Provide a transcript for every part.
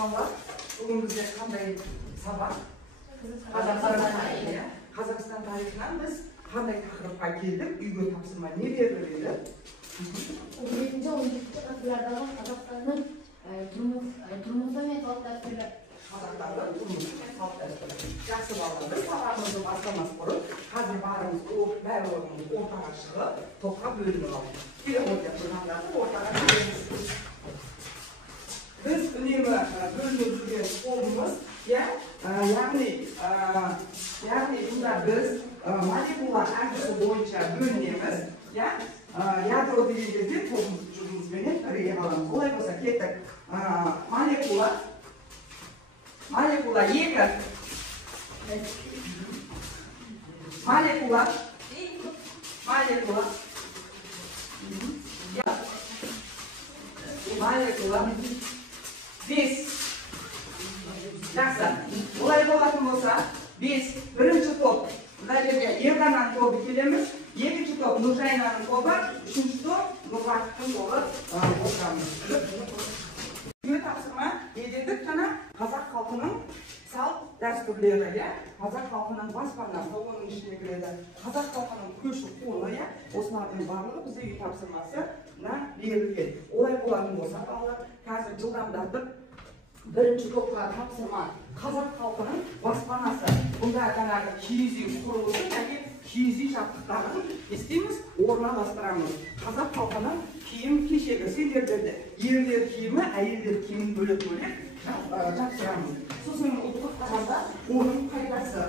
балалар, бүгін бізде қандай сабақ? Қазақстан тарихынан біз қандай тақырыпқа келдік, үйге тапсырма не беріледі? 17-18 ғасырлардағы Қазақстанның тұрмысы мен салт-дәстүрлері. Қазақтардың тұрмысы мен салт-дәстүрлері. Жақсы балалар, біз сабағымызды бастамас бұрын, қазір барымыз бәріміз ортаға шығып, топқа бөлініп алды. Телефонда тұрғандарды ортаға бөлініп. Біз үнемі бөлініп жүрген қолымыз, яғни бұнда біз молекула әдісі бойынша бөлінеміз, ядро деген кезде тобымызбенен бірге қаламыз. Олай болса кеттік. Молекула 2. Молекула 5. Жақсы. Олай болатын болса, 5. Бірінші топ. Мына жерге Ерғананың тобы келеміз. Екінші топ Нұржайнаның тобы. Үшінші топ Нұрбақыттың тобы отырамыз. Үйге тапсырма едік жаңа қазақ халқының салт дәстүрлері, қазақ халқының баспанасы оның ішіне кіреді. Қазақ халқының көші-қоны, осылардың барлығы бізде үй тапсырмасына берілген. Олай болатын болса, балалар қазір жылдамдатып бірінші топқа тапсырма қазақ халқының баспанасы. Бұнда жаңағы киіз үй құрылысы және киіз үй жабдықтарын істейміз, орналастырамыз. Қазақ халқының киім-кешегі сендерді ерлер киімі, әйелдер киімін бөлек-бөлек жапсырамыз. Сосын ұлттық тағамда оның пайдасы.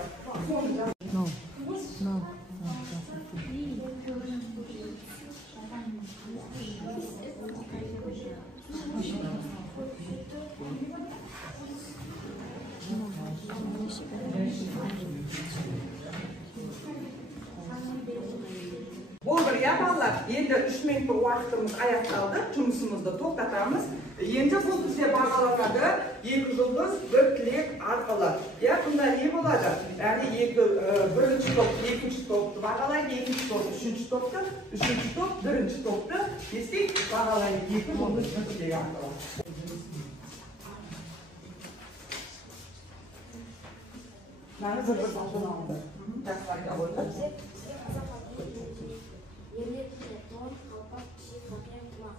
Болды, балалар, енді 3 минуттық уақытымыз аяқталды, жұмысымызды тоқтатамыз. Енді бұл бізде бағаланады 2 жұлдыз 1 тілек арқылы. Бұнда не болады? Яғни бірінші топ, екінші топты бағалайды, екінші топ, үшінші топты, үшінші топ, бірінші топты бағалайды 2 жұлдыз 1 тілек арқылы. Нағыз бір салтын алды. Жақсылайда болды. Ерлерде тон, қалпақ, киім, көкем, құлақ.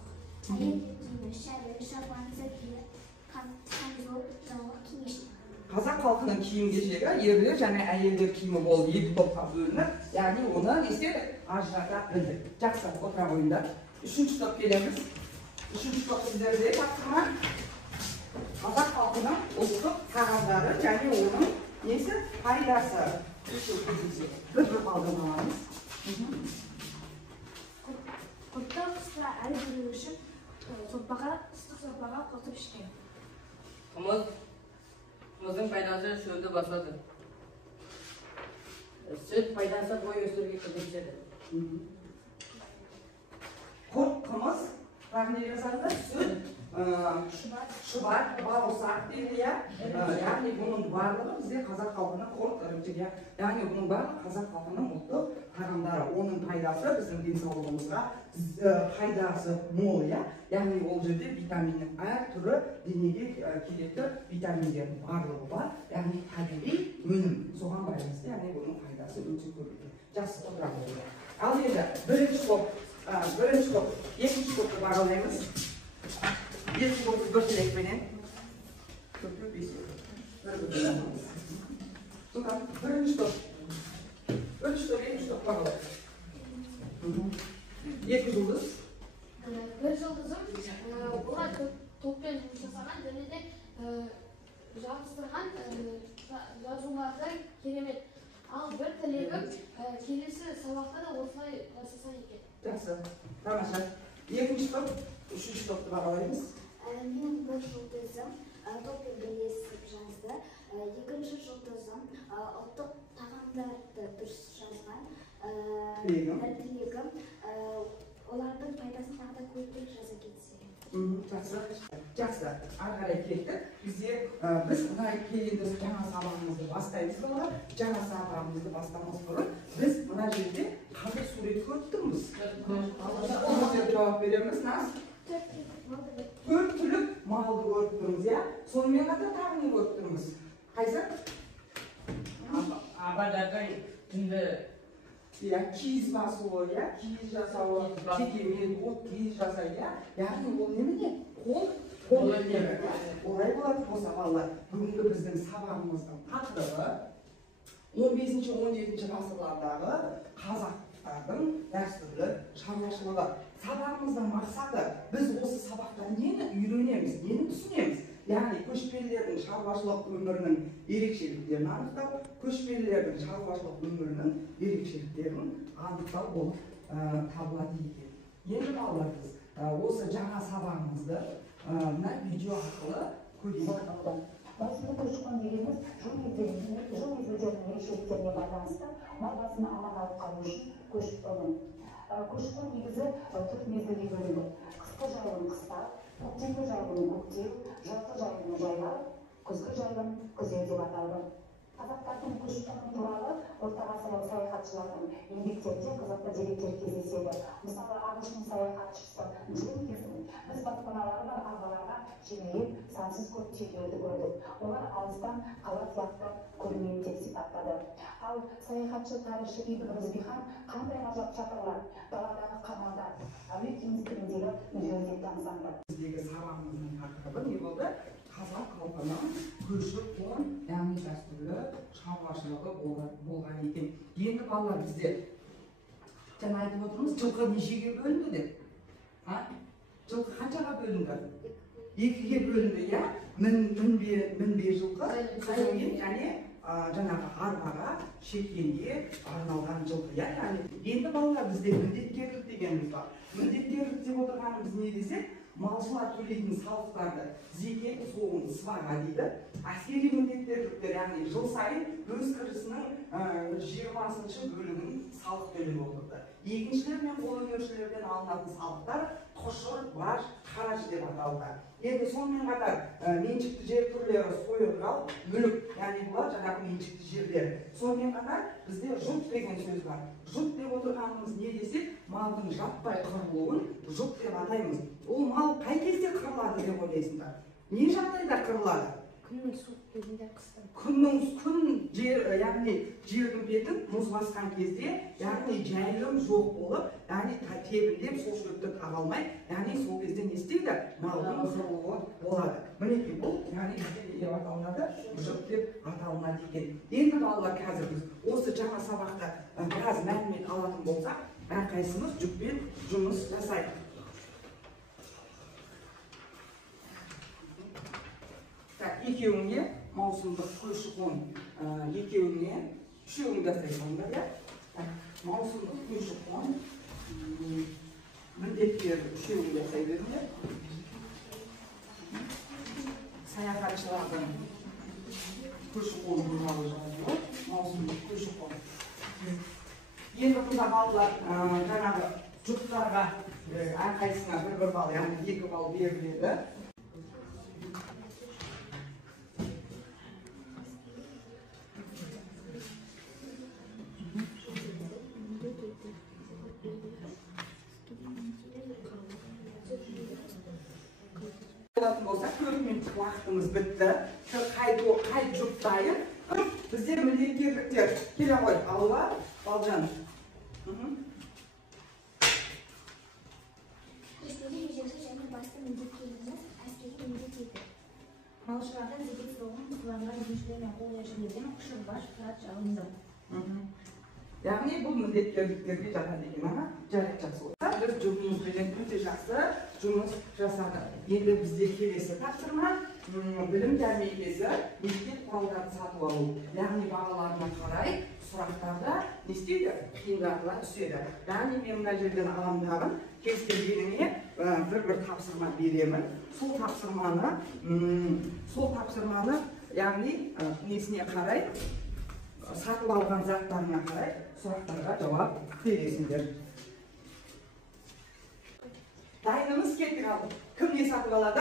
Әйелдерде шәлі, шапан, сәкелі, камзол, жаулық, кеңешік. Қазақ халқының киім-кешегі ерлер және әйелдер киімі болып 2 топқа бөлініп, яғни оны ажырата білдік. Жақсы, отыра қойыңдар. 3-ші топ келеміз. 3-ші топ сіздерде тапсырма қазақ халқының ұлттық қағаздары және оның пайдасы. Бір қалдырып аламыз. Құртты қысқа әлі білу үшін ыстық сорпаға қосып ішкен. Қымыздың пайдасы шөлді басады. Сүт пайдасы бой өсіруге көмектеседі. Құрт, қымыз, тағы не жасады? Сүт, шұбат, бауырсақ дейді, яғни бұның барлығы бізде қазақ халқының құрт, ірімшік, яғни бұның барлығы қазақ халқының ұлттық тағамдары. Оның пайдасы біздің денсаулығымызға пайдасы мол, яғни ол жерде витаминнің әр түрі денеге келетін витаминдердің барлығы бар, яғни табиғи өнім. Соған байланысты, яғни бұның пайдасы өте көп екен. Жақсы отыра қойыңдар. Ал енді бірінші топ, екінші топты бағалаймыз. 2 жұлдыз 1 тілекпенен. Бірінші топ, екінші топ бағалаймыз. 2 жұлдыз. Бір жұлдызым бұға топпен жасаған және де жабыстырған жазуларды керемет. Ал бір тілегім келесі сабақта да осылай жасаса екен. Жақсы, тамаша. Екінші топ, үшінші топты бағалаймыз. Менің бір жұлдызым топпен бірлесіп жазды. Екінші жұлдызым ұлттық тағамдарды дұрыс жазған. Тілегім олардың пайдасын тағы да көптеп жаза кетсе. Жақсы, ары қарай кеттік. Біз мына келгенде жаңа сабағымызды бастаймыз балалар. Жаңа сабағымызды бастамас бұрын біз мына жерде қандай сурет көріп тұрмыз? Жауап береміз. 4 түрлік малды көріп тұрмыз, иә? Сонымен қатар тағы не көріп тұрмыз? Қайсы? Абадардың түнді Иә, киіз басуы, иә? Киіз жасауы, текемен, от киіз жасайды, иә? Яғни ол немене? Қол өнері. Олай болады болса, балалар. Бүгінгі біздің сабағымыздың тақырыбы 15-17 ғасырлардағы қазақтардың дәстүрлі шаруашылығы. Сабағымыздың мақсаты біз осы сабақта нені үйренеміз, нені түсінеміз? Яғни көшпелілердің шаруашылық өмірінің ерекшеліктерін анықтау, көшпелілердің шаруашылық өмірінің ерекшеліктерін анықтау болып табылады екен. Енді балалар біз осы жаңа сабағымызды мына видео арқылы көрейік. Басында көші-қон дегеніміз жыл мезгілдерінің ерекшеліктеріне байланысты мал басын аман алып қалу үшін көшіп-қону. Көші-қон негізі 4 мезгілге бөлінді. Қысқы жайылым қыста, көктемгі жайылым көктем, жазғы жайылым жайлау, күзгі жайылым күзеу деп аталды. Қазақтардың көші-қоны туралы орта ғасырлық саяхатшылардың еңбектерінде қызықты деректер кездеседі. Мысалы, ағылшын саяхатшысы Дженкинстің біз баспаналары бар ағаларға жемелеп сансыз көп түйелерді көрдік. Олар алыстан қала сияқты көрінеді деп сипаттады. Ал саяхатшы тарихшы Ибн Рузбихан қандай ғажап шатырлар, даладағы қамалдар, әуе кеңістігіндегі үйлер деп тамсанды. Біздегі сабағымыздың тақырыбы не болды? Қазақ халқының көші-қон, яғни дәстүрлі шаруашылығы болған екен. Енді балалар бізде жаңа айтып отырмыз, жылқы нешеге бөлінді деп? Жылқы қаншаға бөлінді? 2-ге бөлінді, иә? Мінбе жылқы, сайын және жаңағы арбаға, шекенге арналған жылқы. Енді балалар бізде міндеткерлік дегеніміз бар. Міндеткерлік деп отырғанымыз не десек? Малшылар төлейтін салықтарды зекет, соғым, сыбаға дейді. Әскери міндеттерліктер, яғни жыл сайын өз кірісінің 20-шы бөлігін салық төлеп отырды. Екіншілер мен қолөнершілерден алынатын салықтар құшыр, баж, қаржы деп аталды. Енді сонымен қатар меншікті жер түрлері сойылған, мүлік, яғни бұлар жаңағы меншікті жерлер. Сонымен қатар бізде жұт деген сөз бар. Жұт деп отырғанымыз не десек, малдың жаппай қырылуын жұт деп атаймыз. Ол мал қай кезде қырылады деп ойлайсыңдар? Не жағдайда қырылады? Күннің суық кезінде қыстың. Яғни жердің бетін мұз басқан кезде, яғни жайылым жоқ болып, яғни тебіндеп сол шөпті таба алмай, яғни сол кезде не істейді? Малдың қырылуы болады. Мінекей бұл, яғни не деп аталынады? Жұт деп аталынады екен. Енді балалар қазір біз осы жаңа сабақта біраз мәлімет алатын болсақ, әрқайсымыз жүкпен жұмыс жасайық. Екеуіңе маусымдық көші-қон, екеуіңе үшеуің жасайсыңдар, иә? Маусымдық көші-қон, міндеттер үшеуің жасай беріңдер. Саяхатшылардың көші-қон туралы жазылы, маусымдық көші-қон. Енді бұнда балалар жаңағы жұптарға әрқайсына бір балл, яғни 2 балл беріледі. Болса, 4 минуттық уақытымыз бітті. Қай жұптайын? Бізде міндеткерліктер. Келе ғой, алуа, Балжан. Көшпелі ежелгі және басты міндеткерлігіміз әскери міндет еді. Малшылардан зекет соғым құтыланған жұмысшылар мен қолөнершілерден құшыр, баж, қырат алынды. Яғни бұл міндеткерліктерге жатады екен, жарық жақсы болса. Біз жұмыспенен өте жақсы жұмыс жасадық. Енді бізде келесі тапсырма білім дәрмекесі мектеп құралдарын сатып алу. Яғни бағаларына қарай сұрақтарда не істейді? Қиындатыла түседі. Яғни мен мына жерден аламдағын кез келгеніңе бір тапсырма беремін. Сол тапсырманы яғни несіне қарай, сатып алған заттарына қарай сұрақтарға жауап бересіңдер. Дайынымыз кеттік алдық. Кім не сатып алады?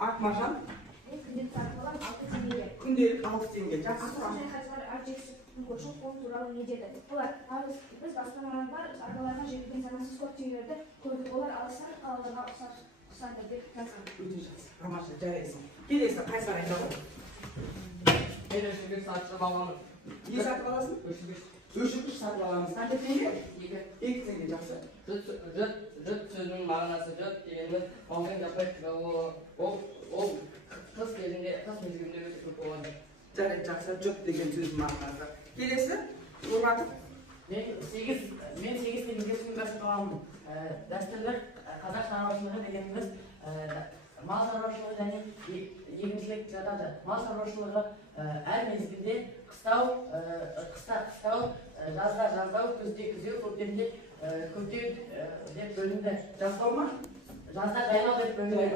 Ақмаржан? Күнделік сатып алам 6 теңгеге. Күнделік 6 теңге. Жақсы сұрақ. Саяхатшылар әртүрлі көші-қон туралы не деді? Олар біз баспаналар бар, арбаларға жегілген санасыз көп түйелерді көрдік. Олар алыстан қалаларға ұқсады деп жазған. Өте жақсы. Тамаша, жарайсың. Келесі қайсар айтады? Ben öşürgüç saçlı babamı. Не сатып аласың? Öşürgüç. Өшіргіш сатып аламыз. Қанша теңге? İki. 2 теңге жақсы. Жұрт сөзінің мағынасы жұрт дегеніміз мағын жаппайды. Ол қыс кезінде, қыс мезгілінде өте көп болады. Жарайды, жақсы. жұт деген сөздің мағынасы. Келесі, Нұрбақыт. Мен 8 теңге республикасы қаламын. Дәстүрлі қазақ шаруашылығы дегеніміз мал шаруашылығы және егіншілік жатады. Мал шаруашылығы әр мезгілде қыстау, жазда жаздау, күзде күзеу, көктемде көктеу деп бөлінді. Жастау ма? Жазда жайлау деп бөлінді.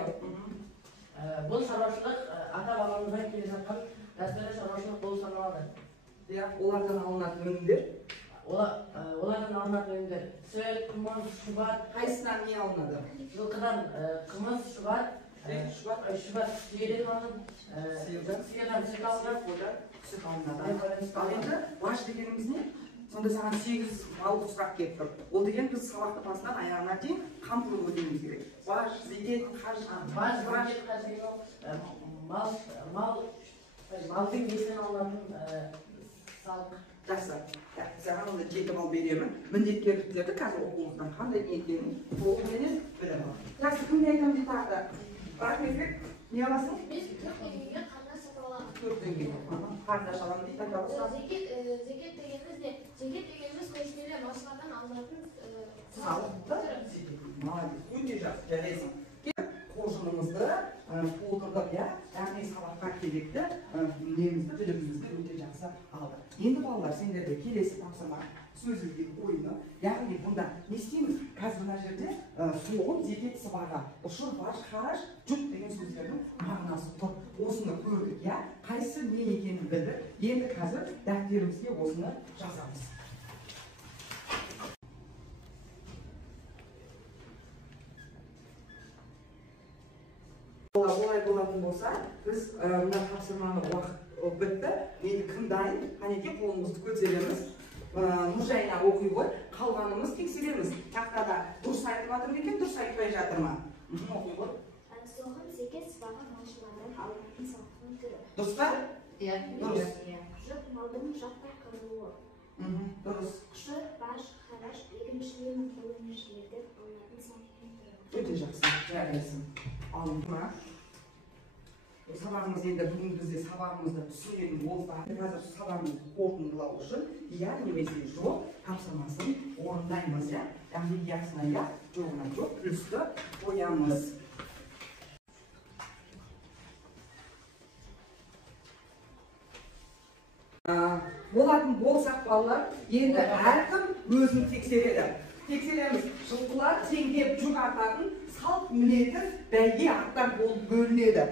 Бұл шаруашылық ата бабамыздан келе жатқан дәстүрлі шаруашылық болып саналады. Олардан алынатын өнімдер. Олардан алынатын өнімдер сүт, қымыз, шұбат. Қайсынан не алынады? Жылқыдан қымыз, шұбат, түйеден алынып, сиырдан сүт алынып, одан сүт алынады. Ал енді баж дегеніміз не? Сонда саған 8 мал сұрақ келіп тұр. Ол деген біз сабақты басынан аяғына дейін қамтылып өтуіміз керек. Баж, зекет, қаж, малдың бесінен алынатын салық. жақсы. Саған онда 7 мал беремін. Міндеткерліктерді қазір оқуымыздан қандай не екенін толығымен біліп ал. Жақсы, кімге айтамын дейді тағы да? Рахметбек, не аласың? Мен 4 теңгеге қарындаш сатып аламын. 4 теңге. Қарындаш аламын дейді тағы да. Зекет дегеніміз не? Зекет дегеніміз көшпелі малшылардан алынатын Салықты. Молодец, өте жақсы, жарайсың. Қоржынымызды толтырдық, яғни сабаққа керекті немізді, білімімізді өте жақсы алды. Енді балалар, сендерде келесі тапсырма сөзілген ойыны, яғни бұнда не істейміз? Қазір мына жерде соғым, зекет, сыбаға, ұшыр, баж, қараш, жұт деген сөздердің мағынасы тұр. Осыны көрдік, қайсы не екенін білдік. Енді қазір дәптерімізге осыны жазамыз. Олай болатын болса, біз мына тапсырманы уақыт бітті. Енді кім дайын? Қанеке қолымызды көтереміз. Нұржайна оқи ғой. Қалғанымыз тексереміз. Тақтада дұрыс айтып жатыр екен, дұрыс айтпай жатыр ма? Оқи ғой. соғым, зекет, сыбаға малшылардан алынатын салықтың түрі. Дұрыс па? Дұрыс. Жұт малдың жаппай қырылуы. Дұрыс. Ұшыр, баж, қараш, егіншілер мен қолөнершілерден алынатын салықтың түрі. Өте жақсы, жарайсың. Алынды ма? Сабағымыз енді бүгін бізде сабағымызды түсінетін болса, қазір сабағымызды қорытындылау үшін иә немесе жоқ тапсырмасын орындаймыз, яғни ясына иә, жоғына жоқ, плюсті қоямыз. Болатын болсақ балалар, енді әркім өзін тексереді. Тексереміз, жылқылар теңдеп жүк артатын, салт мінетін бәйге аттар болып бөлінеді.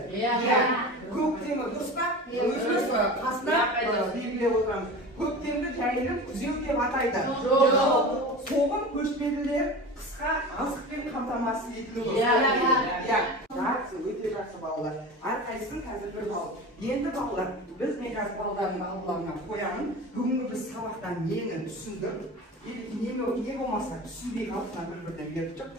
Көктемі дұрыс па? Өзіміз қасына белгілеп отырамыз. Көктемді жайылым күзеу деп атайды. Соғым көшпелілер қысқа азықпен қамтамасыз етілуі. Жақсы, өте жақсы балалар. Әрқайсысын қазір бір балл. Енді балалар, біз мен қазір балалардың алдыларына қоямын. Бүгінгі біз сабақтан нені түсіндік? Не болмаса түсінбей қалдық, бір-бірден беріп шық.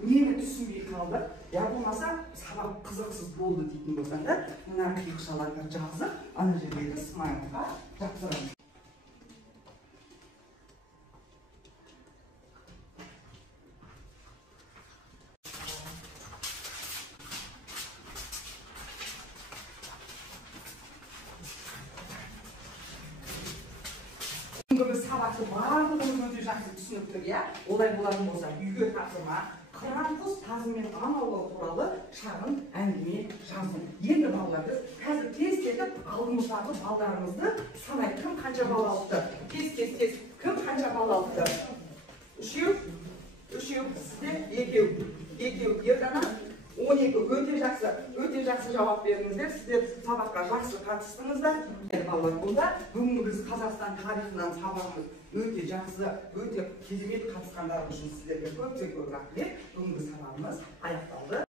Нені түсінбей қалдық? Болмаса сабақ қызықсыз болды дейтін болсаңда, мына қиықшаларға жазып, ана жердегі смайлға жапсырамыз. Біз сабақты барлығымыз өте жақсы түсініктік, олай болатын болса, үйге тапсырма, қыран құс тазымен аң аулау туралы шағын әңгіме жаздым. Енді балалар, біз қазір тез-тезіп алдымыздағы балдарымызды санай, кім қанша бал алыпты? Тез, кім қанша бал алыпты? Үшеу, сізде екеу, ердана 12, өте жақсы жауап бердіңіздер. Сіздер сабаққа жақсы қатыстыңыздар. Балалар, бұнда бүгінгі біз Қазақстан тарихынан сабағымыз өте жақсы, өте керемет қатысқандарыңыз үшін сіздерге көп рахмет. Бүгінгі сабағымыз аяқталды.